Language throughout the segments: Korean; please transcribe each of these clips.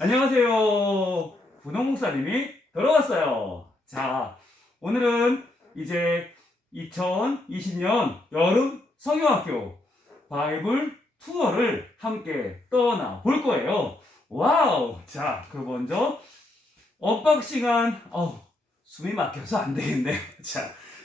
안녕하세요. 분홍 목사님이 돌아왔어요. 자, 오늘은 이제 2020년 여름 성경학교 바이블 투어를 함께 떠나 볼 거예요. 와우! 자, 그럼 먼저 언박싱한, 숨이 막혀서 안 되겠네요. 자,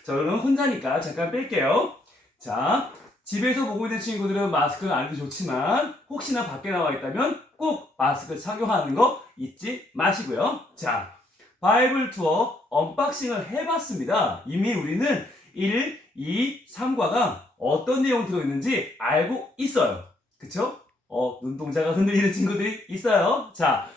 저는 혼자니까 잠깐 뺄게요. 자, 집에서 보고 있는 친구들은 마스크는 안 해도 좋지만 혹시나 밖에 나와 있다면 꼭 마스크 착용하는 거 잊지 마시고요. 자, 바이블 투어 언박싱을 해봤습니다. 이미 우리는 1, 2, 3과가 어떤 내용 들어있는지 알고 있어요. 그쵸? 눈동자가 흔들리는 친구들이 있어요. 자,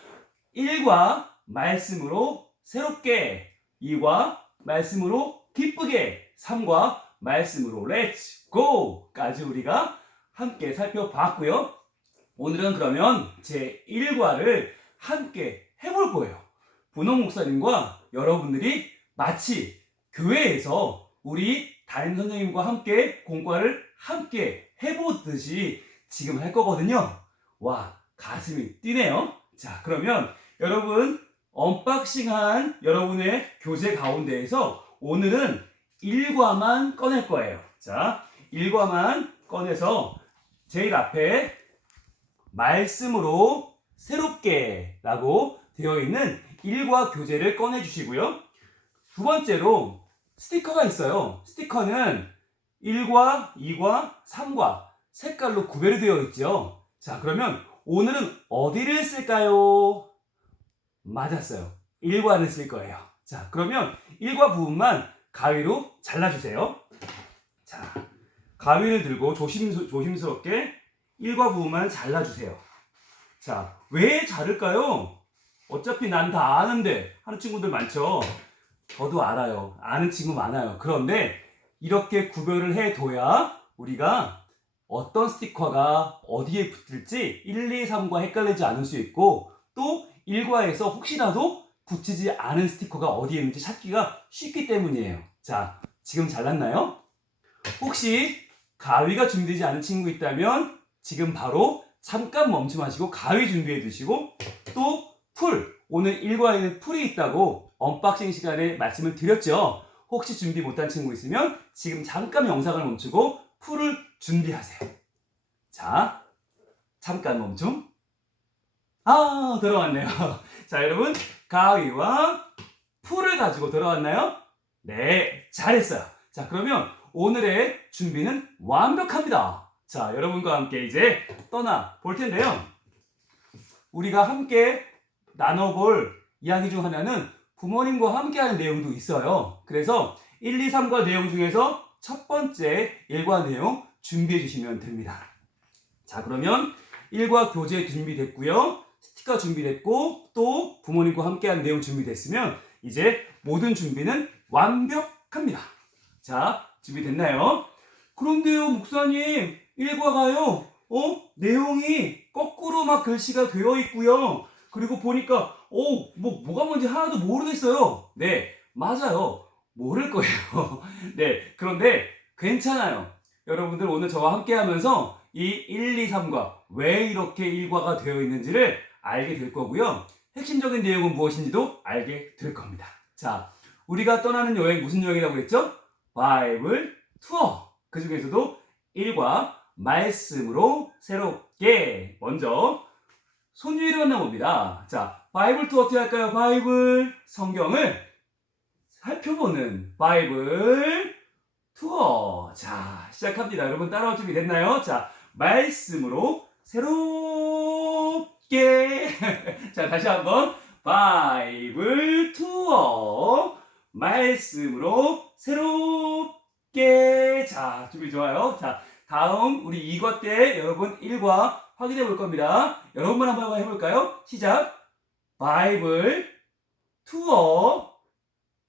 1과 말씀으로 새롭게, 2과 말씀으로 기쁘게, 3과 말씀으로 렛츠 고까지 우리가 함께 살펴봤고요. 오늘은 그러면 제 1과를 함께 해볼 거예요. 분홍 목사님과 여러분들이 마치 교회에서 우리 담임 선생님과 함께 공과를 함께 해보듯이 지금 할 거거든요. 와, 가슴이 뛰네요. 자, 그러면 여러분 언박싱한 여러분의 교재 가운데에서 오늘은 1과만 꺼낼 거예요. 자, 1과만 꺼내서 제일 앞에 말씀으로 새롭게 라고 되어 있는 1과 교재를 꺼내 주시고요. 두 번째로 스티커가 있어요. 스티커는 1과, 2과, 3과 색깔로 구별이 되어 있죠. 자, 그러면 오늘은 어디를 쓸까요? 맞았어요. 1과를 쓸 거예요. 자, 그러면 1과 부분만 가위로 잘라주세요. 자, 가위를 들고 조심스럽게 1과 부분만 잘라주세요. 자, 왜 자를까요? 어차피 난 다 아는데 하는 친구들 많죠? 저도 알아요. 아는 친구 많아요. 그런데 이렇게 구별을 해둬야 우리가 어떤 스티커가 어디에 붙을지 1, 2, 3과 헷갈리지 않을 수 있고 또 1과에서 혹시라도 붙이지 않은 스티커가 어디에 있는지 찾기가 쉽기 때문이에요. 자, 지금 잘랐나요? 혹시 가위가 준비되지 않은 친구 있다면 지금 바로 잠깐 멈춤하시고 가위 준비해 두시고 또 풀, 오늘 1과에는 풀이 있다고 언박싱 시간에 말씀을 드렸죠. 혹시 준비 못한 친구 있으면 지금 잠깐 영상을 멈추고 풀을 준비하세요. 자, 잠깐 멈춤. 들어왔네요. 자, 여러분 가위와 풀을 가지고 들어왔나요? 네, 잘했어요. 자, 그러면 오늘의 준비는 완벽합니다. 자, 여러분과 함께 이제 떠나 볼 텐데요. 우리가 함께 나눠볼 이야기 중 하나는 부모님과 함께 하는 내용도 있어요. 그래서 1, 2, 3과 내용 중에서 첫 번째 1과 내용 준비해 주시면 됩니다. 자, 그러면 1과 교재 준비됐고요. 스티커 준비됐고 또 부모님과 함께한 내용 준비됐으면 이제 모든 준비는 완벽합니다. 자, 준비됐나요? 그런데요, 목사님, 1과가요, 내용이 거꾸로 막 글씨가 되어 있고요. 그리고 보니까, 뭐가 뭔지 하나도 모르겠어요. 네, 맞아요. 모를 거예요. 네, 그런데 괜찮아요. 여러분들 오늘 저와 함께 하면서 이 1, 2, 3과 왜 이렇게 1과가 되어 있는지를 알게 될 거고요. 핵심적인 내용은 무엇인지도 알게 될 겁니다. 자, 우리가 떠나는 여행 무슨 여행이라고 했죠? 바이블 투어. 그 중에서도 1과 말씀으로 새롭게. 먼저 손 위로 만나봅니다. 자, 바이블 투어 어떻게 할까요? 바이블 성경을 살펴보는 바이블 투어. 자, 시작합니다. 여러분 따라올 준비 됐나요? 자, 말씀으로 새롭게. 자, 다시 한번 바이블 투어. 말씀으로 새롭게. 자, 준비 좋아요. 자, 다음 우리 2과 때 여러분 1과 확인해 볼 겁니다. 여러분 한번 해볼까요? 시작. 바이블 투어.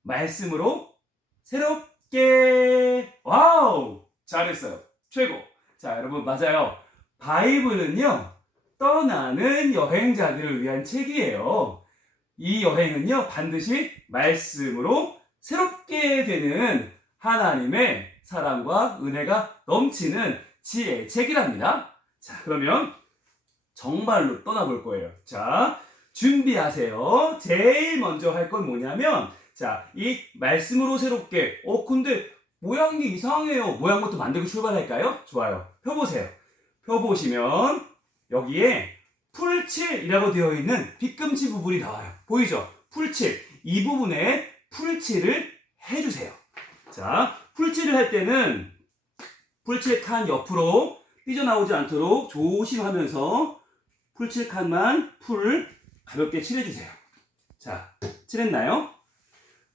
말씀으로 새롭게. 와우! 잘했어요. 최고. 자, 여러분 맞아요. 바이블은요, 떠나는 여행자들을 위한 책이에요. 이 여행은요, 반드시 말씀으로 새롭게 되는 하나님의 사랑과 은혜가 넘치는 지혜의 책이랍니다. 자, 그러면 정말로 떠나볼 거예요. 자, 준비하세요. 제일 먼저 할 건 뭐냐면, 자, 이 말씀으로 새롭게, 근데 모양이 이상해요. 모양부터 만들고 출발할까요? 좋아요. 펴보세요. 펴보시면, 여기에 풀칠이라고 되어 있는 빗금치 부분이 나와요. 보이죠? 풀칠. 이 부분에 풀칠을 해주세요. 자, 풀칠을 할 때는 풀칠 칸 옆으로 삐져나오지 않도록 조심하면서 풀칠 칸만 가볍게 칠해주세요. 자, 칠했나요?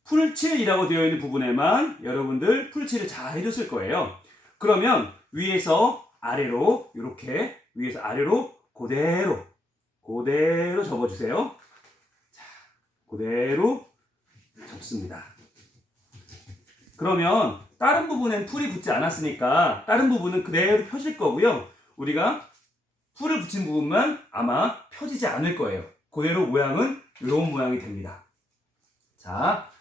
풀칠이라고 되어 있는 부분에만 여러분들 풀칠을 잘 해줬을 거예요. 그러면 위에서 아래로 이렇게 위에서 아래로 그대로 접어주세요. 자, 그대로 접습니다. 그러면 다른 부분엔 풀이 붙지 않았으니까 다른 부분은 그대로 펴질 거고요. 우리가 풀을 붙인 부분만 아마 펴지지 않을 거예요. 그대로 모양은 이런 모양이 됩니다. 자,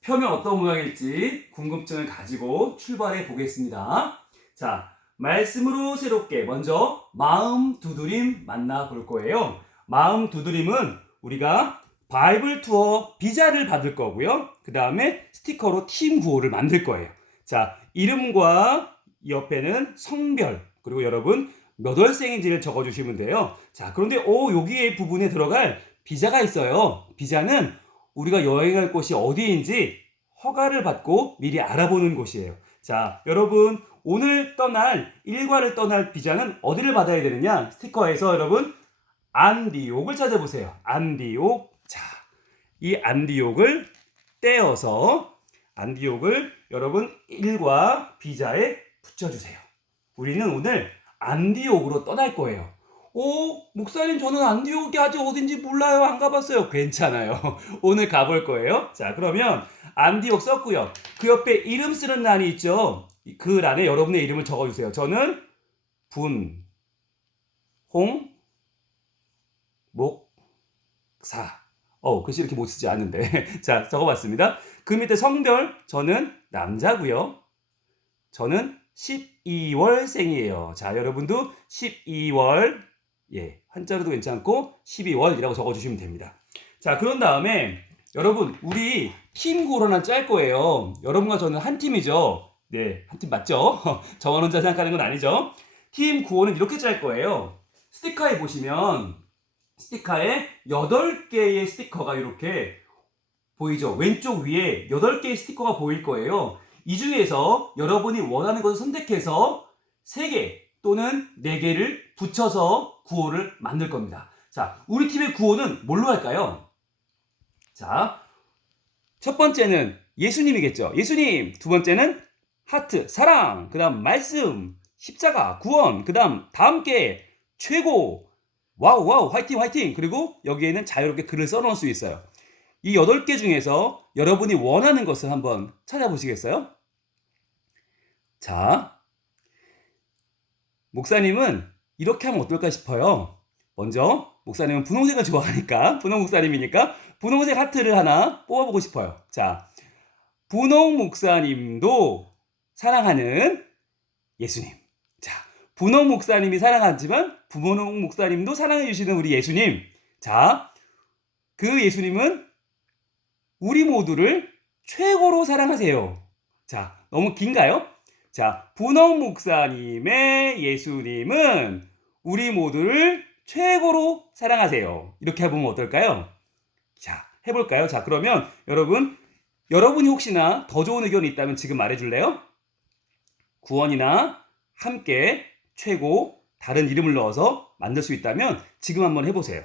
펴면 어떤 모양일지 궁금증을 가지고 출발해 보겠습니다. 자, 말씀으로 새롭게 먼저 마음 두드림 만나볼 거예요. 마음 두드림은 우리가 바이블 투어 비자를 받을 거고요. 그 다음에 스티커로 팀 구호를 만들 거예요. 자, 이름과 옆에는 성별, 그리고 여러분 몇 월생인지를 적어주시면 돼요. 자, 그런데 여기에 부분에 들어갈 비자가 있어요. 비자는 우리가 여행할 곳이 어디인지 허가를 받고 미리 알아보는 곳이에요. 자, 여러분 오늘 일과를 떠날 비자는 어디를 받아야 되느냐? 스티커에서 여러분 안디옥을 찾아보세요. 안디옥. 자, 이 안디옥을 떼어서 안디옥을 여러분 일과 비자에 붙여주세요. 우리는 오늘 안디옥으로 떠날 거예요. 목사님 저는 안디옥이 아직 어딘지 몰라요. 안 가봤어요. 괜찮아요. 오늘 가볼 거예요. 자, 그러면 안디옥 썼고요. 그 옆에 이름 쓰는 란이 있죠. 그 란에 여러분의 이름을 적어주세요. 저는 목사. 글씨 이렇게 못 쓰지 않는데. 자, 적어봤습니다. 그 밑에 성별, 저는 남자고요. 저는 12월생이에요. 자, 여러분도 12월, 한자로도 괜찮고 12월이라고 적어주시면 됩니다. 자, 그런 다음에 여러분 우리 팀 구호를 하나 짤 거예요. 여러분과 저는 한 팀이죠. 네, 한 팀 맞죠? 저만 혼자 생각하는 건 아니죠. 팀 구호는 이렇게 짤 거예요. 스티커에 보시면 스티커에 8개의 스티커가 이렇게 보이죠? 왼쪽 위에 8개의 스티커가 보일 거예요. 이 중에서 여러분이 원하는 것을 선택해서 3개 또는 4개를 붙여서 구호를 만들 겁니다. 자, 우리 팀의 구호는 뭘로 할까요? 자, 첫 번째는 예수님이겠죠. 예수님. 두 번째는 하트, 사랑. 그 다음 말씀, 십자가, 구원. 그 다음 다 함께, 최고. 와우, 화이팅, 화이팅. 그리고 여기에는 자유롭게 글을 써놓을 수 있어요. 이 8개 중에서 여러분이 원하는 것을 한번 찾아보시겠어요? 자, 목사님은 이렇게 하면 어떨까 싶어요. 먼저 목사님은 분홍색을 좋아하니까 분홍 목사님이니까 분홍색 하트를 하나 뽑아보고 싶어요. 자, 분홍 목사님도 사랑하는 예수님. 자, 분홍 목사님이 사랑하지만 분홍 목사님도 사랑해 주시는 우리 예수님. 자, 그 예수님은 우리 모두를 최고로 사랑하세요. 자, 너무 긴가요? 자, 분홍 목사님의 예수님은 우리 모두를 최고로 사랑하세요. 이렇게 해보면 어떨까요? 자, 해볼까요? 자, 그러면 여러분이 혹시나 더 좋은 의견이 있다면 지금 말해줄래요? 구원이나 함께, 최고, 다른 이름을 넣어서 만들 수 있다면 지금 한번 해보세요.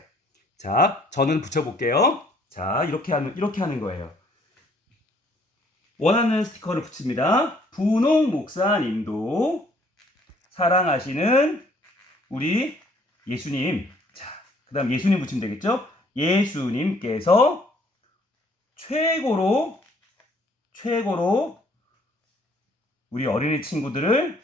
자, 저는 붙여볼게요. 자, 이렇게 하는 거예요. 원하는 스티커를 붙입니다. 분홍 목사님도 사랑하시는 우리 예수님. 자, 그 다음 예수님 붙이면 되겠죠? 예수님께서 최고로 우리 어린이 친구들을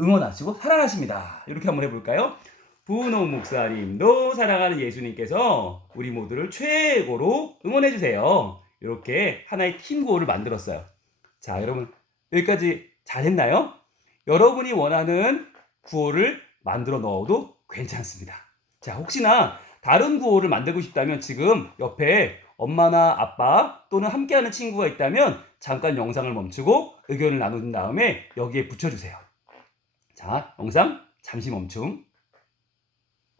응원하시고 사랑하십니다. 이렇게 한번 해볼까요? 분홍 목사님도 사랑하는 예수님께서 우리 모두를 최고로 응원해주세요. 이렇게 하나의 팀 구호를 만들었어요. 자, 여러분 여기까지 잘했나요? 여러분이 원하는 구호를 만들어 넣어도 괜찮습니다. 자, 혹시나 다른 구호를 만들고 싶다면 지금 옆에 엄마나 아빠 또는 함께하는 친구가 있다면 잠깐 영상을 멈추고 의견을 나눈 다음에 여기에 붙여주세요. 자, 영상 잠시 멈춤.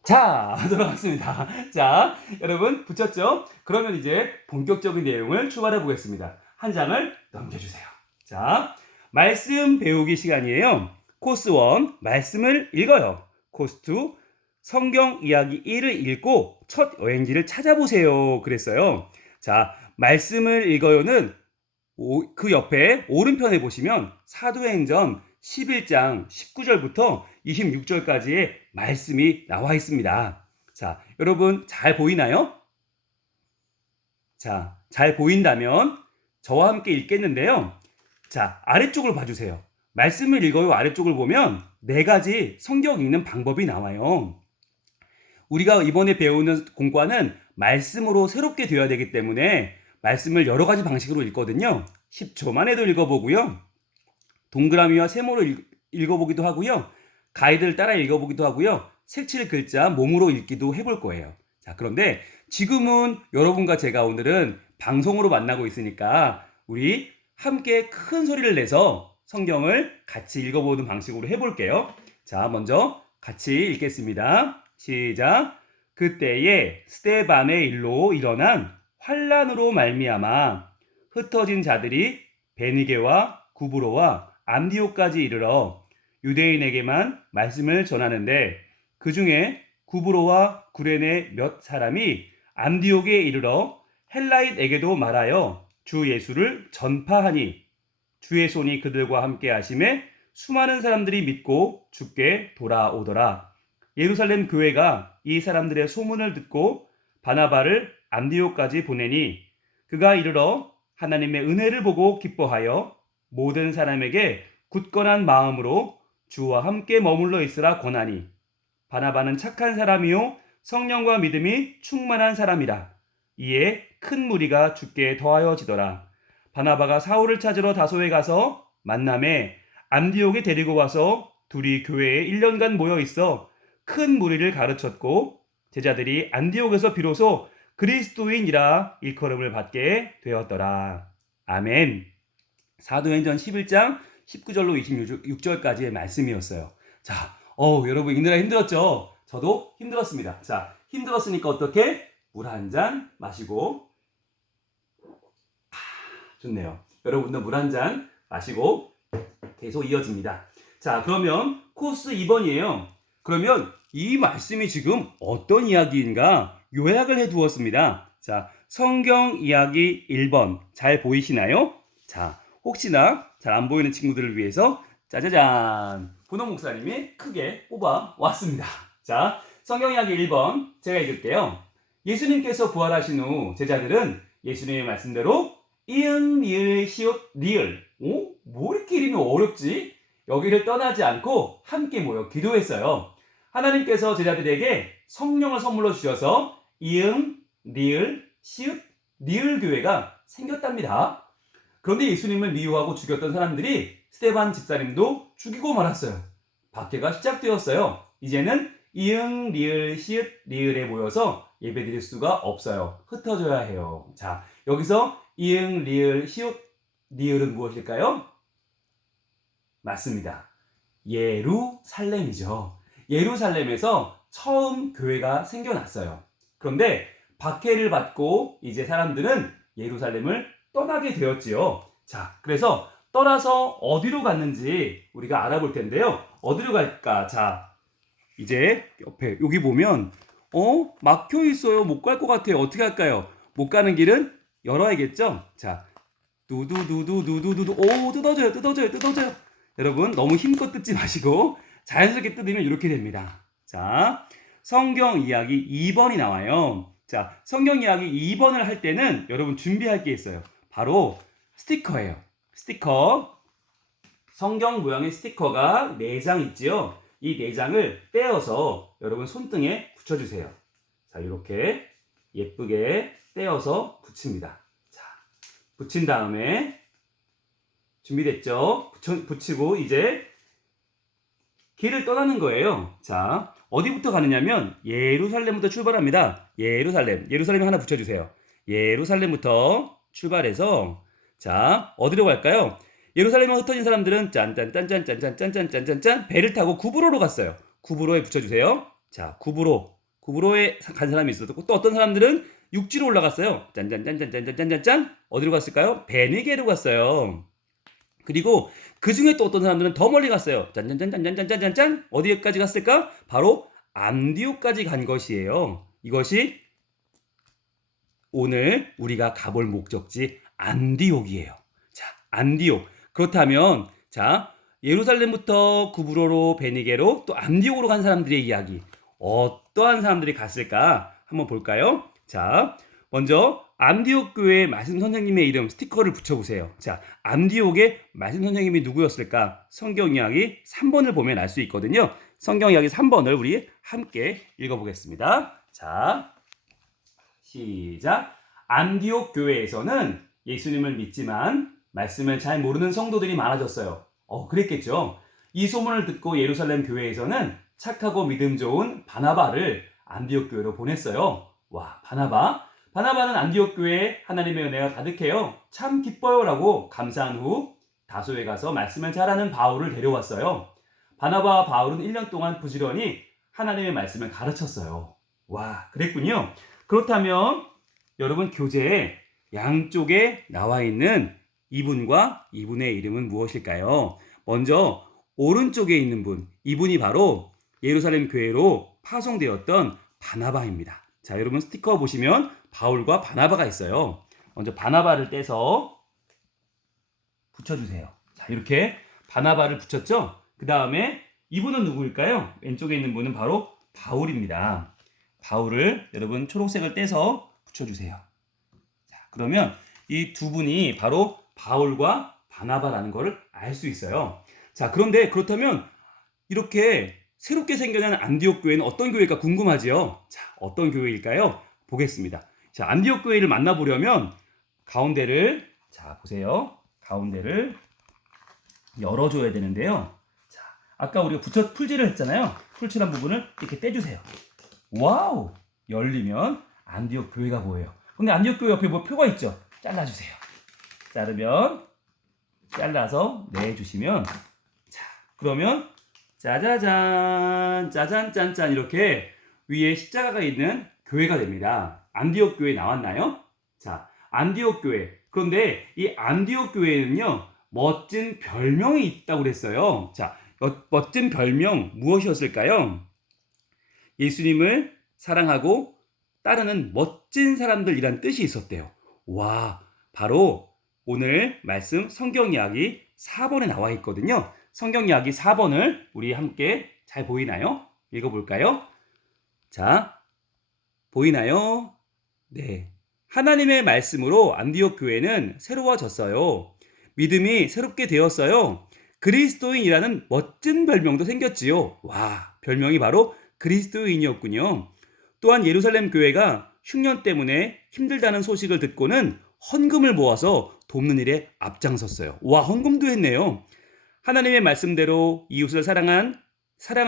자, 돌아왔습니다. 자, 여러분 붙였죠? 그러면 이제 본격적인 내용을 출발해 보겠습니다. 한 장을 넘겨주세요. 자, 말씀 배우기 시간이에요. 코스 1, 말씀을 읽어요. 코스 2, 성경 이야기 1을 읽고 첫 여행지를 찾아보세요. 그랬어요. 자, 말씀을 읽어요는 그 옆에 오른편에 보시면 사도행전 11장 19절부터 26절까지의 말씀이 나와 있습니다. 자, 여러분 잘 보이나요? 자, 잘 보인다면 저와 함께 읽겠는데요. 자, 아래쪽을 봐주세요. 말씀을 읽어요 아래쪽을 보면 4가지 성경 읽는 방법이 나와요. 우리가 이번에 배우는 공과는 말씀으로 새롭게 되어야 되기 때문에 말씀을 여러 가지 방식으로 읽거든요. 10초만 해도 읽어보고요. 동그라미와 세모로 읽어보기도 하고요. 가이드를 따라 읽어보기도 하고요. 색칠 글자 몸으로 읽기도 해볼 거예요. 자, 그런데 지금은 여러분과 제가 오늘은 방송으로 만나고 있으니까 우리 함께 큰 소리를 내서 성경을 같이 읽어보는 방식으로 해볼게요. 자, 먼저 같이 읽겠습니다. 시작. 그때에 스데반의 일로 일어난 환란으로 말미암아 흩어진 자들이 베니게와 구브로와 안디옥까지 이르러 유대인에게만 말씀을 전하는데 그 중에 구브로와 구레네 몇 사람이 안디옥에 이르러 헬라잇에게도 말하여 주 예수를 전파하니 주의 손이 그들과 함께 하심에 수많은 사람들이 믿고 주께 돌아오더라. 예루살렘 교회가 이 사람들의 소문을 듣고 바나바를 안디옥까지 보내니 그가 이르러 하나님의 은혜를 보고 기뻐하여 모든 사람에게 굳건한 마음으로 주와 함께 머물러 있으라 권하니 바나바는 착한 사람이요 성령과 믿음이 충만한 사람이라. 이에 큰 무리가 주께 더하여지더라. 바나바가 사울을 찾으러 다소에 가서 만남에 안디옥에 데리고 와서 둘이 교회에 1년간 모여 있어 큰 무리를 가르쳤고 제자들이 안디옥에서 비로소 그리스도인이라 일컬음을 받게 되었더라. 아멘. 사도행전 11장 19절로 26절까지의 말씀이었어요. 자, 여러분 읽느라 힘들었죠? 저도 힘들었습니다. 자, 힘들었으니까 어떻게? 물 한 잔 마시고 좋네요. 여러분도 물 한 잔 마시고 계속 이어집니다. 자, 그러면 코스 2번이에요. 그러면 이 말씀이 지금 어떤 이야기인가 요약을 해두었습니다. 자, 성경 이야기 1번 잘 보이시나요? 자, 혹시나 잘 안 보이는 친구들을 위해서 짜자잔 분홍 목사님이 크게 뽑아 왔습니다. 자, 성경 이야기 1번 제가 읽을게요. 예수님께서 부활하신 후 제자들은 예수님의 말씀대로 이응, 리을, 시옷, 리을 뭐 이렇게 이름이 어렵지? 여기를 떠나지 않고 함께 모여 기도했어요. 하나님께서 제자들에게 성령을 선물로 주셔서 이응, 리을, 시읒, 리을 교회가 생겼답니다. 그런데 예수님을 미워하고 죽였던 사람들이 스데반 집사님도 죽이고 말았어요. 박해가 시작되었어요. 이제는 이응, 리을, 시읒, 리을에 모여서 예배드릴 수가 없어요. 흩어져야 해요. 자, 여기서 이응, 리을, 시읒, 리을은 무엇일까요? 맞습니다. 예루살렘이죠. 예루살렘에서 처음 교회가 생겨났어요. 그런데 박해를 받고 이제 사람들은 예루살렘을 떠나게 되었지요. 자, 그래서 떠나서 어디로 갔는지 우리가 알아볼 텐데요. 어디로 갈까? 자, 이제 옆에 여기 보면 막혀 있어요. 못 갈 것 같아요. 어떻게 할까요? 못 가는 길은 열어야겠죠? 자, 두두두두두두두 오, 뜯어져요. 여러분 너무 힘껏 뜯지 마시고 자연스럽게 뜯으면 이렇게 됩니다. 자, 성경 이야기 2번이 나와요. 자, 성경 이야기 2번을 할 때는 여러분 준비할 게 있어요. 바로 스티커예요. 스티커. 성경 모양의 스티커가 4장 있지요. 이 4장을 떼어서 여러분 손등에 붙여주세요. 자, 이렇게 예쁘게 떼어서 붙입니다. 자, 붙인 다음에 준비됐죠? 붙이고 이제 길을 떠나는 거예요. 자, 어디부터 가느냐면 예루살렘부터 출발합니다. 예루살렘에 하나 붙여주세요. 예루살렘부터 출발해서 자 어디로 갈까요? 예루살렘에 흩어진 사람들은 짠짠짠짠짠짠짠짠짠짠 배를 타고 구브로로 갔어요. 구브로에 붙여주세요. 자 구브로에 간 사람이 있었고 또 어떤 사람들은 육지로 올라갔어요. 짠짠짠짠짠짠짠짠 어디로 갔을까요? 베니게로 갔어요. 그리고 그 중에 또 어떤 사람들은 더 멀리 갔어요. 짠짠짠짠짠짠짠짠 어디까지 갔을까? 바로 안디옥까지 간 것이에요. 이것이 오늘 우리가 가볼 목적지 안디옥이에요. 자, 안디옥. 그렇다면 자, 예루살렘부터 구브로로 베니게로 또 안디옥으로 간 사람들의 이야기. 어떠한 사람들이 갔을까? 한번 볼까요? 자, 먼저 안디옥 교회 말씀 선생님의 이름 스티커를 붙여보세요. 자, 안디옥의 말씀 선생님이 누구였을까? 성경 이야기 3번을 보면 알 수 있거든요. 성경 이야기 3번을 우리 함께 읽어보겠습니다. 자, 시작. 안디옥 교회에서는 예수님을 믿지만 말씀을 잘 모르는 성도들이 많아졌어요. 그랬겠죠. 이 소문을 듣고 예루살렘 교회에서는 착하고 믿음 좋은 바나바를 안디옥 교회로 보냈어요. 와, 바나바는 안디옥 교회에 하나님의 은혜가 가득해요. 참 기뻐요라고 감사한 후 다소에 가서 말씀을 잘하는 바울을 데려왔어요. 바나바와 바울은 1년 동안 부지런히 하나님의 말씀을 가르쳤어요. 와, 그랬군요. 그렇다면 여러분 교재에 양쪽에 나와 있는 이분과 이분의 이름은 무엇일까요? 먼저 오른쪽에 있는 분, 이분이 바로 예루살렘 교회로 파송되었던 바나바입니다. 자, 여러분 스티커 보시면 바울과 바나바가 있어요. 먼저 바나바를 떼서 붙여주세요. 자, 이렇게 바나바를 붙였죠? 그 다음에 이분은 누구일까요? 왼쪽에 있는 분은 바로 바울입니다. 바울을 여러분 초록색을 떼서 붙여주세요. 자, 그러면 이 두 분이 바로 바울과 바나바라는 것을 알 수 있어요. 자, 그런데 그렇다면 이렇게 새롭게 생겨난 안디옥 교회는 어떤 교회일까 궁금하지요? 자, 어떤 교회일까요? 보겠습니다. 자, 안디옥 교회를 만나보려면 가운데를 자, 보세요. 가운데를 열어줘야 되는데요. 자, 아까 우리가 풀칠을 했잖아요. 풀칠한 부분을 이렇게 떼주세요. 와우! 열리면 안디옥 교회가 보여요. 근데 안디옥 교회 옆에 뭐 표가 있죠? 잘라주세요. 자르면 잘라서 내주시면 자, 그러면 짜자잔 짜잔짠짠 이렇게 위에 십자가가 있는 교회가 됩니다. 안디옥 교회 나왔나요? 자, 안디옥 교회. 그런데 이 안디옥 교회는요 멋진 별명이 있다고 그랬어요. 자, 멋진 별명 무엇이었을까요? 예수님을 사랑하고 따르는 멋진 사람들이란 뜻이 있었대요. 와, 바로 오늘 말씀 성경 이야기 4번에 나와 있거든요. 성경 이야기 4번을 우리 함께 잘 보이나요? 읽어볼까요? 자, 보이나요? 네. 하나님의 말씀으로 안디옥 교회는 새로워졌어요. 믿음이 새롭게 되었어요. 그리스도인이라는 멋진 별명도 생겼지요. 와, 별명이 바로 그리스도인이었군요. 또한 예루살렘 교회가 흉년 때문에 힘들다는 소식을 듣고는 헌금을 모아서 돕는 일에 앞장섰어요. 와, 헌금도 했네요. 하나님의 말씀대로 이웃을 사랑을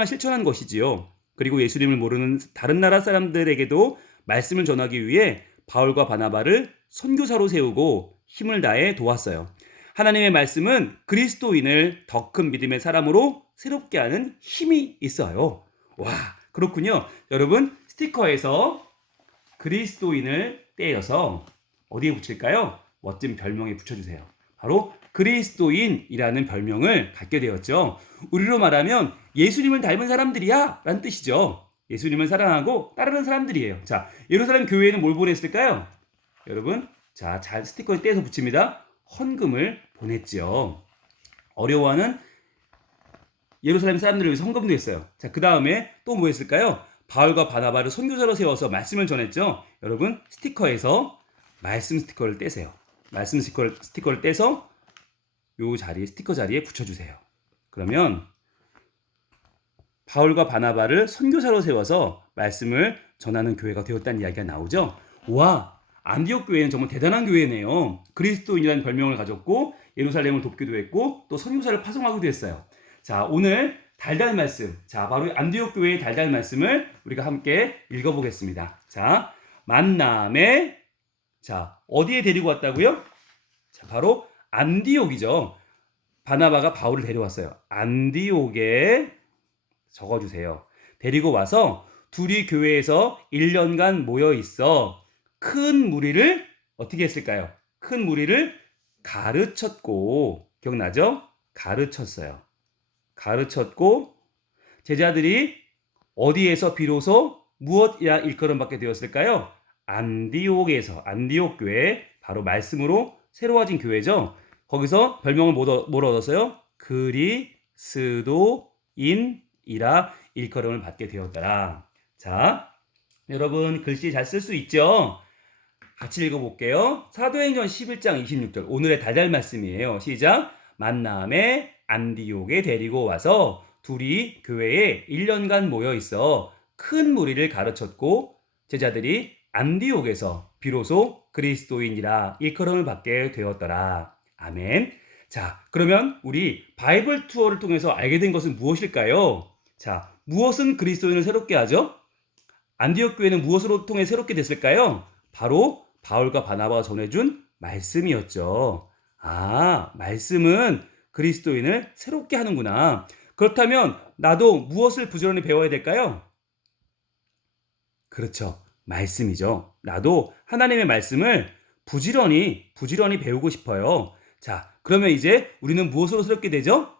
실천한 것이지요. 그리고 예수님을 모르는 다른 나라 사람들에게도 말씀을 전하기 위해 바울과 바나바를 선교사로 세우고 힘을 다해 도왔어요. 하나님의 말씀은 그리스도인을 더 큰 믿음의 사람으로 새롭게 하는 힘이 있어요. 와, 그렇군요. 여러분 스티커에서 그리스도인을 떼어서 어디에 붙일까요? 멋진 별명에 붙여주세요. 바로 그리스도인이라는 별명을 갖게 되었죠. 우리로 말하면 예수님을 닮은 사람들이야 라는 뜻이죠. 예수님을 사랑하고 따르는 사람들이에요. 자, 예루살렘 교회에는 뭘 보냈을까요? 여러분, 자, 잘 스티커에 떼서 붙입니다. 헌금을 보냈죠. 어려워하는 예루살렘 사람들을 위해서 헌금도 했어요. 자, 그 다음에 또 뭐 했을까요? 바울과 바나바를 선교사로 세워서 말씀을 전했죠. 여러분, 스티커에서 말씀 스티커를 떼세요. 말씀 스티커를 떼서 요 자리에 스티커 자리에 붙여주세요. 그러면 바울과 바나바를 선교사로 세워서 말씀을 전하는 교회가 되었다는 이야기가 나오죠. 와, 안디옥 교회는 정말 대단한 교회네요. 그리스도인이라는 별명을 가졌고 예루살렘을 돕기도 했고 또 선교사를 파송하기도 했어요. 자, 오늘 달달 말씀. 자, 바로 안디옥 교회의 달달 말씀을 우리가 함께 읽어보겠습니다. 자, 만남에, 자, 어디에 데리고 왔다고요? 자, 바로 안디옥이죠. 바나바가 바울을 데려왔어요. 안디옥에 적어주세요. 데리고 와서 둘이 교회에서 1년간 모여 있어 큰 무리를 어떻게 했을까요? 큰 무리를 가르쳤고, 기억나죠? 가르쳤어요. 가르쳤고, 제자들이 어디에서 비로소 무엇이야 일컬음받게 되었을까요? 안디옥에서, 안디옥 교회, 바로 말씀으로 새로워진 교회죠. 거기서 별명을 뭘 얻었어요? 그리스도인이라 일컬음을 받게 되었더라. 자, 여러분 글씨 잘 쓸 수 있죠? 같이 읽어볼게요. 사도행전 11장 26절 오늘의 달달 말씀이에요. 시작. 만남에 안디옥에 데리고 와서 둘이 교회에 1년간 모여 있어 큰 무리를 가르쳤고 제자들이 안디옥에서 비로소 그리스도인이라 일컬음을 받게 되었더라. 아멘. 자, 그러면 우리 바이블 투어를 통해서 알게 된 것은 무엇일까요? 자, 무엇은 그리스도인을 새롭게 하죠? 안디옥 교회는 무엇으로 통해 새롭게 됐을까요? 바로 바울과 바나바가 전해준 말씀이었죠. 아, 말씀은 그리스도인을 새롭게 하는구나. 그렇다면 나도 무엇을 부지런히 배워야 될까요? 그렇죠. 말씀이죠. 나도 하나님의 말씀을 부지런히 배우고 싶어요. 자, 그러면 이제 우리는 무엇으로 새롭게 되죠?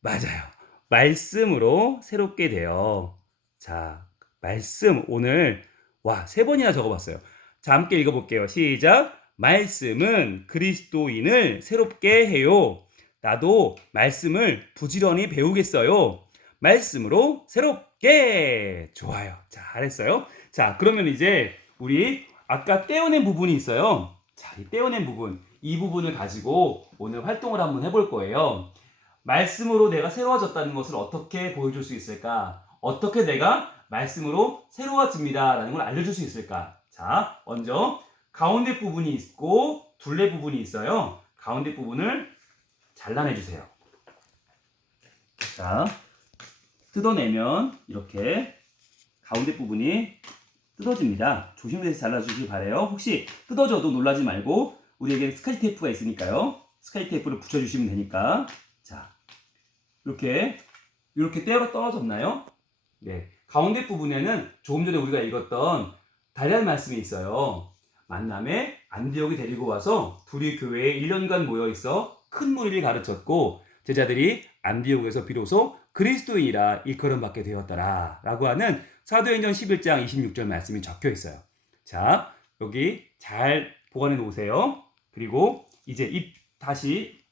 맞아요. 말씀으로 새롭게 돼요. 자, 말씀 오늘 와, 3번이나 적어봤어요. 자, 함께 읽어볼게요. 시작. 말씀은 그리스도인을 새롭게 해요. 나도 말씀을 부지런히 배우겠어요. 말씀으로 새롭게. 좋아요. 잘했어요. 자, 그러면 이제 우리 아까 떼어낸 부분이 있어요. 자, 이 떼어낸 부분, 이 부분을 가지고 오늘 활동을 한번 해볼 거예요. 말씀으로 내가 새로워졌다는 것을 어떻게 보여줄 수 있을까? 어떻게 내가 말씀으로 새로워집니다 라는 걸 알려줄 수 있을까? 자, 먼저 가운데 부분이 있고 둘레 부분이 있어요. 가운데 부분을 잘라내주세요. 자, 뜯어내면 이렇게 가운데 부분이 뜯어집니다. 조심해서 잘라주시기 바래요. 혹시 뜯어져도 놀라지 말고 우리에게 스카치 테이프가 있으니까요. 스카치 테이프를 붙여주시면 되니까. 자, 이렇게 떨어졌나요? 네, 가운데 부분에는 조금 전에 우리가 읽었던 달달 말씀이 있어요. 만남에 안디옥에 데리고 와서 둘이 교회에 1년간 모여 있어 큰 무리를 가르쳤고 제자들이 안디옥에서 비로소 그리스도인이라 일컬음받게 되었더라 라고 하는 사도행전 11장 26절 말씀이 적혀 있어요. 자, 여기 잘 보관해 놓으세요. 그리고 이제 다시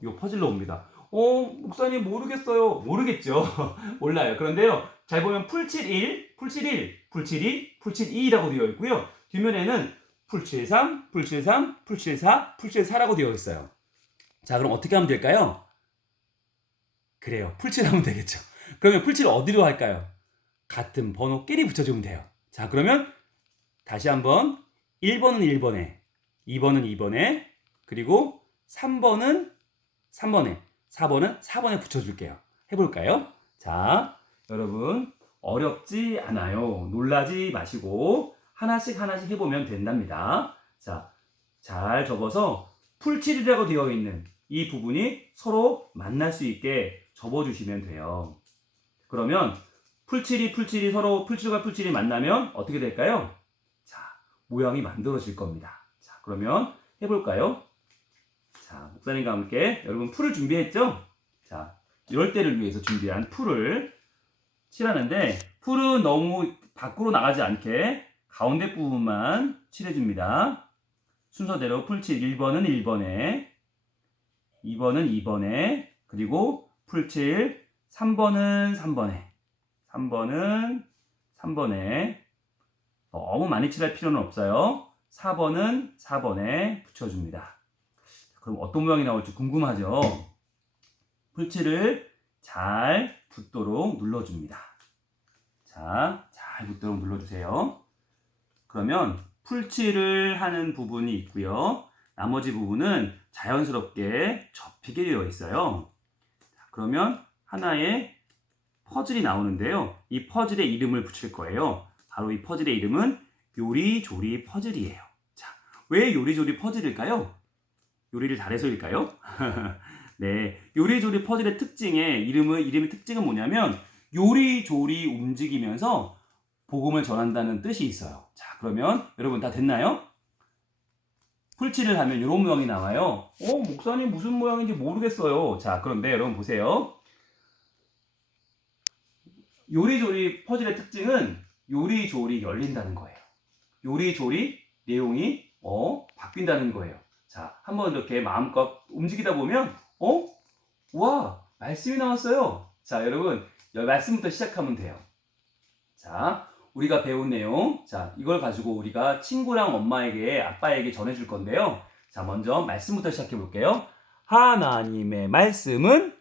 이 퍼즐로 옵니다. 목사님 모르겠어요. 모르겠죠. 몰라요. 그런데요. 잘 보면 풀71, 풀71, 풀72, 풀72라고 되어 있고요. 뒷면에는 풀73, 풀73, 풀74, 풀74라고 되어 있어요. 자, 그럼 어떻게 하면 될까요? 그래요. 풀7 하면 되겠죠. 그러면 풀7을 어디로 할까요? 같은 번호끼리 붙여주면 돼요. 자, 그러면 다시 한번 1번은 1번에, 2번은 2번에, 그리고 3번은 3번에, 4번은 4번에 붙여줄게요. 해볼까요? 자, 여러분 어렵지 않아요. 놀라지 마시고 하나씩 해보면 된답니다. 자, 잘 접어서 풀7이라고 되어 있는 이 부분이 서로 만날 수 있게 접어주시면 돼요. 그러면 풀7이 서로 풀7과 풀7이 만나면 어떻게 될까요? 자, 모양이 만들어질 겁니다. 자, 그러면 해볼까요? 자, 목사님과 함께 여러분 풀을 준비했죠? 자, 이럴 때를 위해서 준비한 풀을 칠하는데 풀은 너무 밖으로 나가지 않게 가운데 부분만 칠해줍니다. 순서대로 풀칠 1번은 1번에 2번은 2번에 그리고 풀칠 3번은 3번에 3번은 3번에 너무 많이 칠할 필요는 없어요. 4번은 4번에 붙여줍니다. 그럼 어떤 모양이 나올지 궁금하죠? 풀칠을 잘 붙도록 눌러줍니다. 자, 잘 붙도록 눌러주세요. 그러면 풀칠을 하는 부분이 있고요. 나머지 부분은 자연스럽게 접히게 되어 있어요. 자, 그러면 하나의 퍼즐이 나오는데요. 이 퍼즐의 이름을 붙일 거예요. 바로 이 퍼즐의 이름은 요리조리 퍼즐이에요. 자, 왜 요리조리 퍼즐일까요? 요리를 잘해서일까요? 네, 요리조리 퍼즐의 이름의 특징은 뭐냐면 요리조리 움직이면서 복음을 전한다는 뜻이 있어요. 자, 그러면 여러분 다 됐나요? 풀칠을 하면 이런 모양이 나와요. 목사님 무슨 모양인지 모르겠어요. 자, 그런데 여러분 보세요. 요리조리 퍼즐의 특징은 요리조리 열린다는 거예요. 요리조리 내용이 바뀐다는 거예요. 자, 한번 이렇게 마음껏 움직이다 보면 와, 말씀이 나왔어요. 자, 여러분 말씀부터 시작하면 돼요. 자, 우리가 배운 내용, 자, 이걸 가지고 우리가 친구랑 엄마에게, 아빠에게 전해줄 건데요. 자, 먼저 말씀부터 시작해 볼게요. 하나님의 말씀은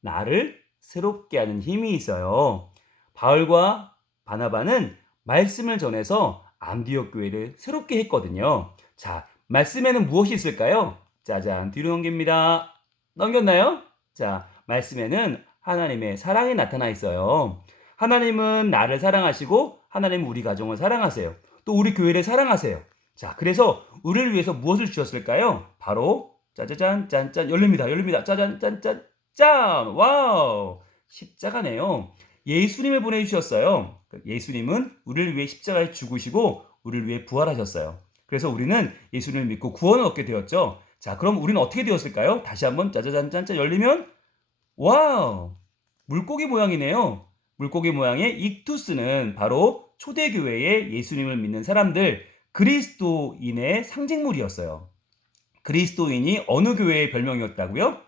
나를 새롭게 하는 힘이 있어요. 바울과 바나바는 말씀을 전해서 안디옥 교회를 새롭게 했거든요. 자, 말씀에는 무엇이 있을까요? 짜잔, 뒤로 넘깁니다. 넘겼나요? 자, 말씀에는 하나님의 사랑이 나타나 있어요. 하나님은 나를 사랑하시고 하나님은 우리 가정을 사랑하세요. 또 우리 교회를 사랑하세요. 자, 그래서 우리를 위해서 무엇을 주셨을까요? 바로 짜자잔 짠짠 열립니다. 짜잔 짠짠 짠! 와우! 십자가네요. 예수님을 보내주셨어요. 예수님은 우리를 위해 십자가에 죽으시고 우리를 위해 부활하셨어요. 그래서 우리는 예수님을 믿고 구원을 얻게 되었죠. 자, 그럼 우리는 어떻게 되었을까요? 다시 한번 짜자잔 짠짠 열리면 와우! 물고기 모양이네요. 물고기 모양의 익투스는 바로 초대교회의 예수님을 믿는 사람들, 그리스도인의 상징물이었어요. 그리스도인이 어느 교회의 별명이었다고요?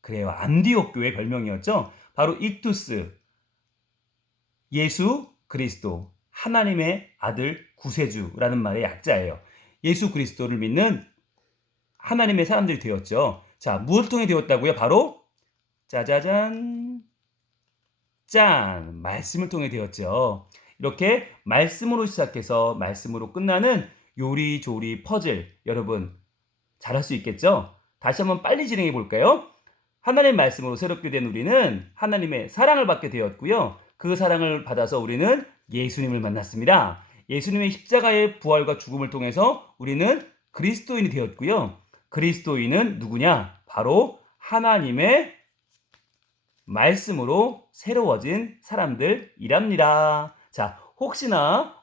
그래요. 안디옥 교회 별명이었죠. 바로 익투스, 예수 그리스도, 하나님의 아들 구세주라는 말의 약자예요. 예수 그리스도를 믿는 하나님의 사람들이 되었죠. 자, 무엇을 통해 되었다고요? 바로 짜자잔 짠! 말씀을 통해 되었죠. 이렇게 말씀으로 시작해서 말씀으로 끝나는 요리조리 퍼즐, 여러분 잘할 수 있겠죠? 다시 한번 빨리 진행해 볼까요? 하나님의 말씀으로 새롭게 된 우리는 하나님의 사랑을 받게 되었고요. 그 사랑을 받아서 우리는 예수님을 만났습니다. 예수님의 십자가의 부활과 죽음을 통해서 우리는 그리스도인이 되었고요. 그리스도인은 누구냐? 바로 하나님의 말씀으로 새로워진 사람들이랍니다. 자, 혹시나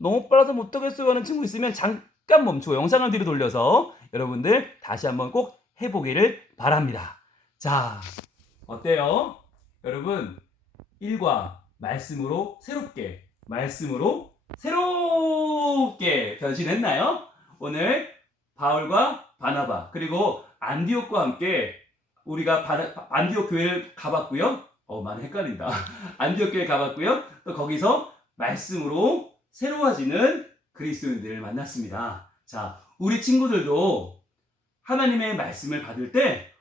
너무 빨라서 못하겠어요 하는 친구 있으면 잠깐 멈추고 영상을 뒤로 돌려서 여러분들 다시 한번 꼭 해보기를 바랍니다. 자, 어때요? 여러분, 일과 말씀으로 새롭게, 말씀으로 새롭게 변신했나요? 오늘 바울과 바나바 그리고 안디옥과 함께 우리가 안디옥 교회를 가봤고요. 많이 헷갈린다. 안디옥 교회 가봤고요. 또 거기서 말씀으로 새로워지는 그리스도인들을 만났습니다. 자, 우리 친구들도 하나님의 말씀을 받을 때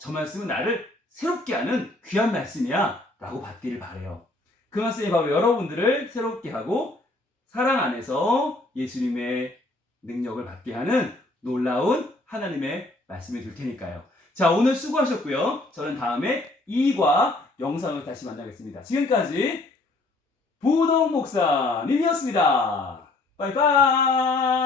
저 말씀은 나를 새롭게 하는 귀한 말씀이야 라고 받기를 바라요. 그 말씀이 바로 여러분들을 새롭게 하고 사랑 안에서 예수님의 능력을 받게 하는 놀라운 하나님의 말씀이 될 테니까요. 자, 오늘 수고하셨고요. 저는 다음에 2과 영상을 다시 만나겠습니다. 지금까지 부동 목사님이었습니다. 바이바이.